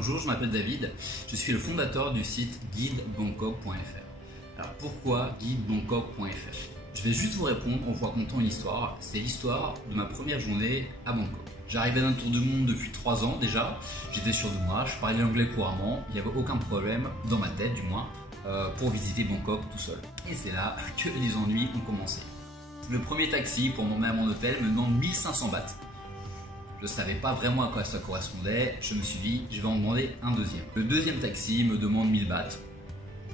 Bonjour, je m'appelle David, je suis le fondateur du site guidebangkok.fr. Alors pourquoi guidebangkok.fr? Je vais juste vous répondre en vous racontant une histoire. C'est l'histoire de ma première journée à Bangkok. J'arrivais d'un tour du monde depuis 3 ans déjà, j'étais sûr de moi, je parlais l'anglais couramment, il n'y avait aucun problème, dans ma tête du moins, pour visiter Bangkok tout seul. Et c'est là que les ennuis ont commencé. Le premier taxi pour m'emmener à mon hôtel me demande 1500 bahts. Je ne savais pas vraiment à quoi ça correspondait, je me suis dit je vais en demander un deuxième. Le deuxième taxi me demande 1000 bahts.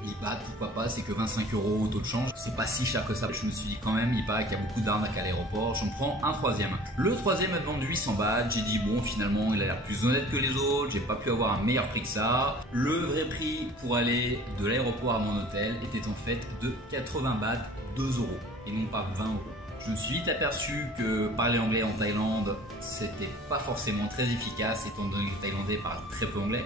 1000 bahts, pourquoi pas, c'est que 25 € au taux de change, c'est pas si cher que ça. Je me suis dit quand même, il paraît qu'il y a beaucoup d'arnaques à l'aéroport, j'en prends un troisième. Le troisième me demande 800 bahts, j'ai dit bon finalement il a l'air plus honnête que les autres, j'ai pas pu avoir un meilleur prix que ça. Le vrai prix pour aller de l'aéroport à mon hôtel était en fait de 80 bahts, 2 € et non pas 20 €. Je me suis vite aperçu que parler anglais en Thaïlande, c'était pas forcément très efficace étant donné que les Thaïlandais parlent très peu anglais.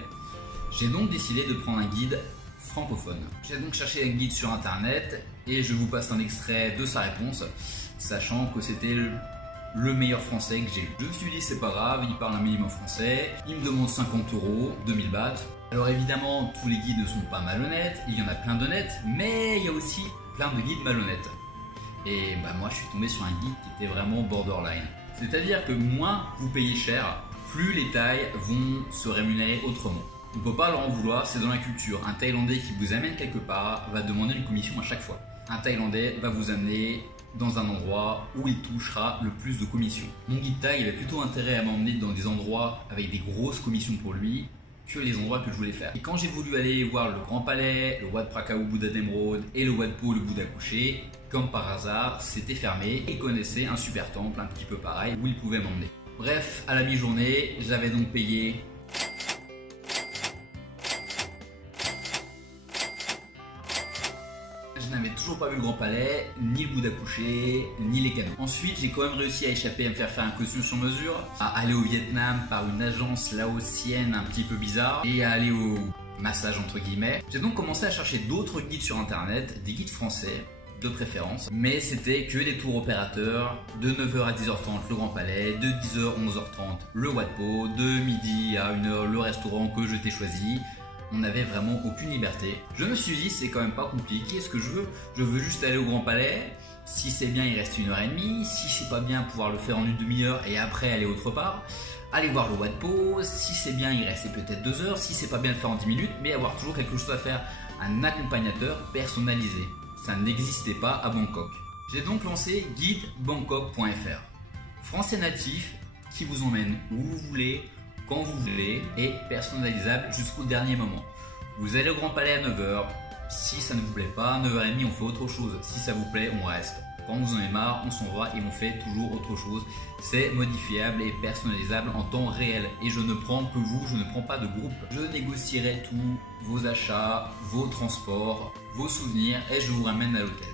J'ai donc décidé de prendre un guide francophone. J'ai donc cherché un guide sur internet et je vous passe un extrait de sa réponse, sachant que c'était le meilleur français que j'ai eu. Je me suis dit c'est pas grave, il parle un minimum français, il me demande 50 €, 2000 bahts. Alors évidemment, tous les guides ne sont pas malhonnêtes, il y en a plein d'honnêtes, mais il y a aussi plein de guides malhonnêtes. Et moi je suis tombé sur un guide qui était vraiment borderline. C'est-à-dire que moins vous payez cher, plus les Thaïs vont se rémunérer autrement. On ne peut pas leur en vouloir, c'est dans la culture. Un Thaïlandais qui vous amène quelque part va demander une commission à chaque fois. Un Thaïlandais va vous amener dans un endroit où il touchera le plus de commissions. Mon guide Thaï avait plutôt intérêt à m'emmener dans des endroits avec des grosses commissions pour lui que les endroits que je voulais faire. Et quand j'ai voulu aller voir le Grand Palais, le Wat Prakao Bouddha d'Emeraude et le Wat Po le Bouddha couché, comme par hasard, c'était fermé. Il connaissait un super temple un petit peu pareil où il pouvait m'emmener. Bref, à la mi-journée, j'avais donc payé je n'avais toujours pas vu le Grand Palais, ni le Bouddha couché, ni les canaux. Ensuite, j'ai quand même réussi à échapper à me faire un costume sur mesure, à aller au Vietnam par une agence laotienne un petit peu bizarre et à aller au massage entre guillemets. J'ai donc commencé à chercher d'autres guides sur internet, des guides français de préférence, mais c'était que des tours opérateurs de 9 h à 10 h 30 le Grand Palais, de 10 h à 11 h 30 le Wat Po, de midi à 1 h le restaurant que je t'ai choisi. On n'avait vraiment aucune liberté. Je me suis dit c'est quand même pas compliqué ce que je veux. Je veux juste aller au Grand Palais. Si c'est bien il reste 1 h 30. Si c'est pas bien pouvoir le faire en une demi-heure et après aller autre part. Aller voir le Wat Po. Si c'est bien il restait peut-être 2 heures. Si c'est pas bien le faire en 10 minutes. Mais avoir toujours quelque chose à faire. Un accompagnateur personnalisé. Ça n'existait pas à Bangkok. J'ai donc lancé guidebangkok.fr. Français natif qui vous emmène où vous voulez, quand vous voulez et personnalisable jusqu'au dernier moment. Vous allez au Grand Palais à 9 h. Si ça ne vous plaît pas, à 9 h 30 on fait autre chose. Si ça vous plaît, on reste. Quand vous en avez marre, on s'en va et on fait toujours autre chose. C'est modifiable et personnalisable en temps réel. Et je ne prends que vous, je ne prends pas de groupe. Je négocierai tous vos achats, vos transports, vos souvenirs et je vous ramène à l'hôtel.